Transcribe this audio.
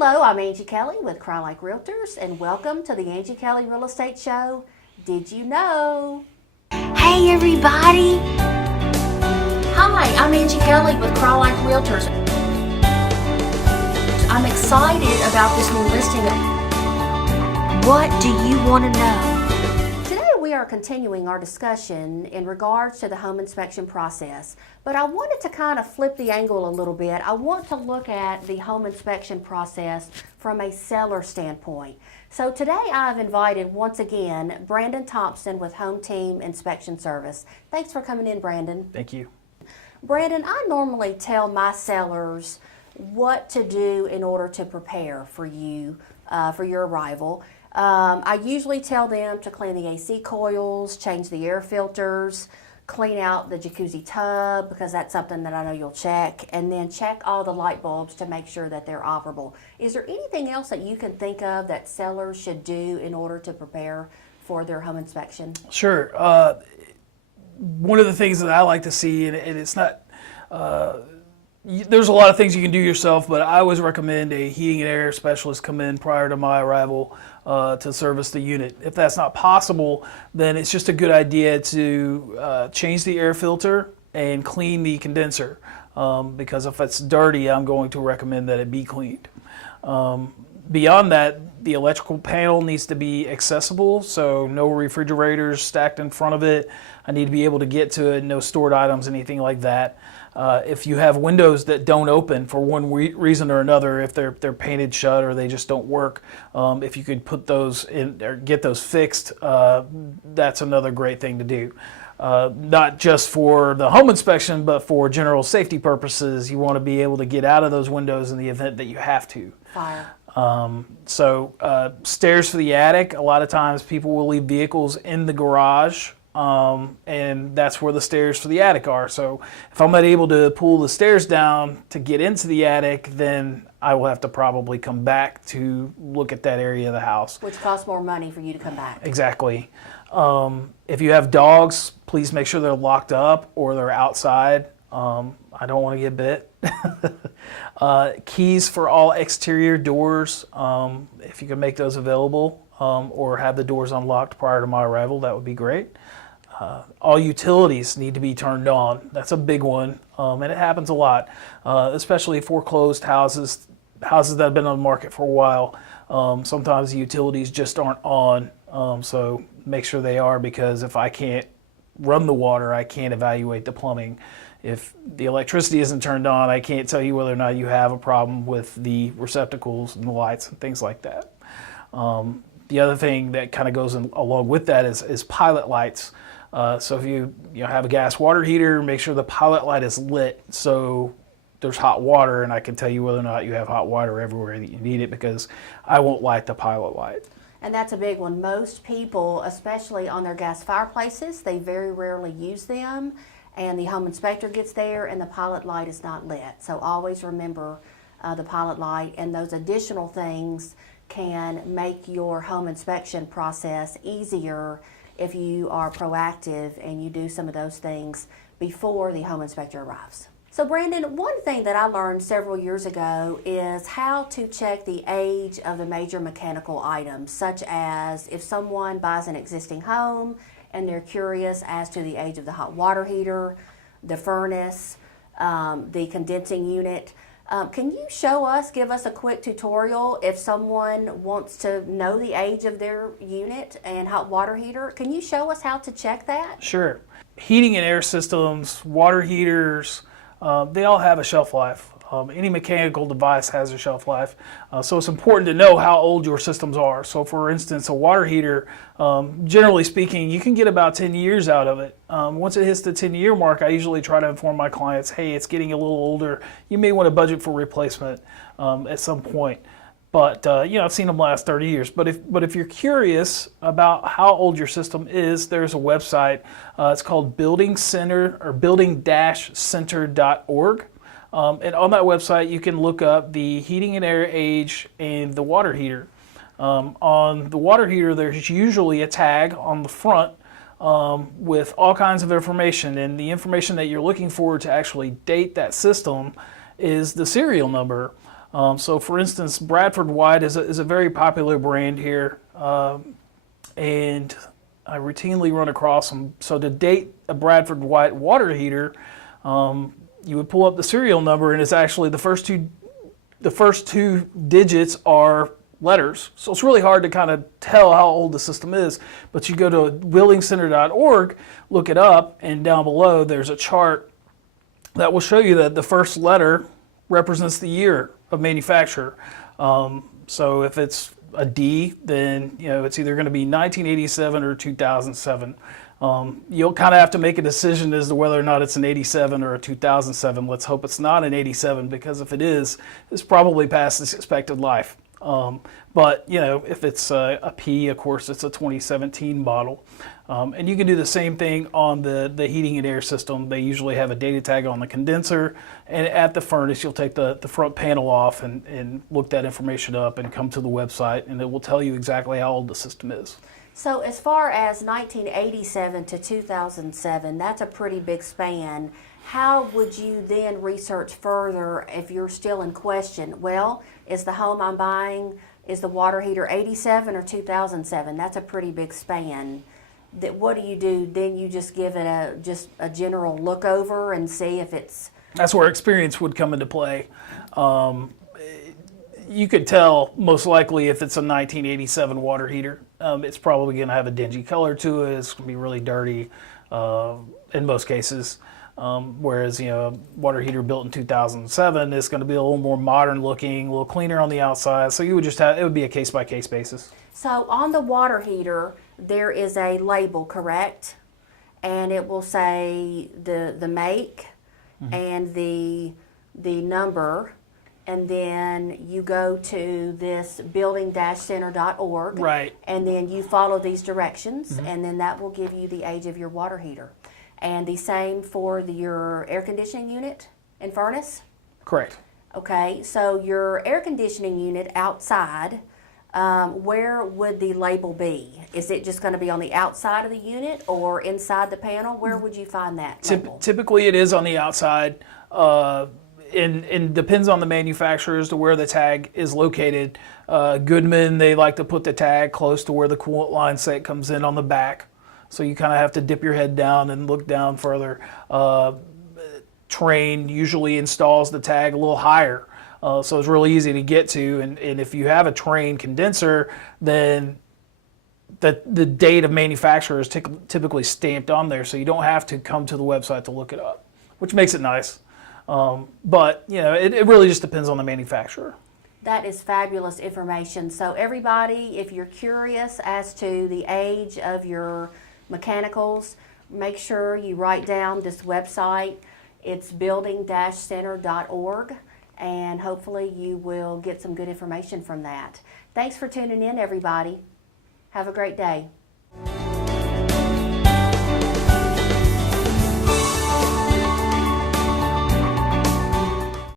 Hello, I'm Angie Kelley with Cry Like Realtors, and welcome to the Angie Kelley Real Estate Show. Did you know? Hey everybody! Hi, I'm Angie Kelley with Cry Like Realtors. I'm excited about this new listing. What do you want to know? Today we are continuing our discussion in regards to the home inspection process, but I wanted to kind of flip the angle a little bit. I want to look at the home inspection process from a seller standpoint. So today I've invited once again Brandon Thompson with HomeTeam Inspection Service. Thanks for coming in, Brandon. Thank you. Brandon, I normally tell my sellers what to do in order to prepare for you for your arrival. I usually tell them to clean the AC coils, change the air filters, clean out the jacuzzi tub, because that's something that I know you'll check, and then check all the light bulbs to make sure that they're operable. Is there anything else that you can think of that sellers should do in order to prepare for their home inspection? Sure. One of the things that I like to see, and it's not, there's a lot of things you can do yourself, but I always recommend a heating and air specialist come in prior to my arrival to service the unit. If that's not possible, then it's just a good idea to change the air filter and clean the condenser, because if it's dirty, I'm going to recommend that it be cleaned. Beyond that, the electrical panel needs to be accessible, so no refrigerators stacked in front of it. I need to be able to get to it, no stored items, anything like that. If you have windows that don't open for one reason or another, if they're painted shut or they just don't work, if you could put those in or get those fixed, that's another great thing to do. Not just for the home inspection, but for general safety purposes. You want to be able to get out of those windows in the event that you have to. Fire. Stairs for the attic. A lot of times people will leave vehicles in the garage, and that's where the stairs for the attic are. So if I'm not able to pull the stairs down to get into the attic, then I will have to probably come back to look at that area of the house. Which costs more money for you to come back. Exactly. If you have dogs, please make sure they're locked up or they're outside. I don't want to get bit. Keys for all exterior doors, if you can make those available, or have the doors unlocked prior to my arrival, that would be great. All utilities need to be turned on. That's a big one, and it happens a lot, especially foreclosed houses that have been on the market for a while. Sometimes the utilities just aren't on, so make sure they are, because if I can't run the water, I can't evaluate the plumbing. If the electricity isn't turned on, I can't tell you whether or not you have a problem with the receptacles and the lights and things like that. The other thing that kind of goes along with that is pilot lights. So if you have a gas water heater, make sure the pilot light is lit so there's hot water, and I can tell you whether or not you have hot water everywhere that you need it, because I won't light the pilot light. And that's a big one. Most people, especially on their gas fireplaces, they very rarely use them, and the home inspector gets there and the pilot light is not lit. So always remember the pilot light, and those additional things can make your home inspection process easier if you are proactive and you do some of those things before the home inspector arrives. So Brandon, one thing that I learned several years ago is how to check the age of the major mechanical items, such as if someone buys an existing home and they're curious as to the age of the hot water heater, the furnace, the condensing unit. Can you give us a quick tutorial if someone wants to know the age of their unit and hot water heater? Can you show us how to check that? Sure. Heating and air systems, water heaters, they all have a shelf life. Any mechanical device has a shelf life, so it's important to know how old your systems are. So for instance, a water heater, generally speaking, you can get about 10 years out of it. Once it hits the 10-year mark, I usually try to inform my clients, hey, it's getting a little older. You may want to budget for replacement at some point. But I've seen them last 30 years. But if you're curious about how old your system is, there's a website. It's called building-center.org. And on that website, you can look up the heating and air age and the water heater. On the water heater, there's usually a tag on the front with all kinds of information. And the information that you're looking for to actually date that system is the serial number. So for instance, Bradford White is a very popular brand here, and I routinely run across them. So to date a Bradford White water heater, you would pull up the serial number, and it's actually the first two digits are letters. So it's really hard to kind of tell how old the system is. But you go to buildingcenter.org, look it up, and down below there's a chart that will show you that the first letter represents the year of manufacture. So if it's a D, then it's either going to be 1987 or 2007. You'll kind of have to make a decision as to whether or not it's an 87 or a 2007. Let's hope it's not an 87, because if it is, it's probably past its expected life. But if it's a P, of course, it's a 2017 model. And you can do the same thing on the heating and air system. They usually have a data tag on the condenser, and at the furnace, you'll take the front panel off and look that information up and come to the website, and it will tell you exactly how old the system is. So as far as 1987 to 2007, that's a pretty big span. How would you then research further if you're still in question? Well, is the home I'm buying, is the water heater 87 or 2007? That's a pretty big span. What do you do? Then you just give it just a general look over and see if it's... That's where experience would come into play. You could tell most likely if it's a 1987 water heater. It's probably going to have a dingy color to it. It's going to be really dirty in most cases. Whereas a water heater built in 2007 is going to be a little more modern looking, a little cleaner on the outside. So you would just have, it would be a case by case basis. So on the water heater, there is a label, correct? And it will say the make and the number. And then you go to this building-center.org. Right. And then you follow these directions, and then that will give you the age of your water heater. And the same for your air conditioning unit and furnace? Correct. Okay, so your air conditioning unit outside, where would the label be? Is it just going to be on the outside of the unit or inside the panel? Where would you find that label? Typically it is on the outside. And depends on the manufacturer as to where the tag is located. Goodman, they like to put the tag close to where the coolant line set comes in on the back. So you kind of have to dip your head down and look down further. Trane usually installs the tag a little higher. So it's really easy to get to. And if you have a Trane condenser, then the date of manufacturer is typically stamped on there. So you don't have to come to the website to look it up, which makes it nice. But it really just depends on the manufacturer. That is fabulous information. So everybody, if you're curious as to the age of your mechanicals, make sure you write down this website. It's building-center.org, and hopefully you will get some good information from that. Thanks for tuning in, everybody. Have a great day.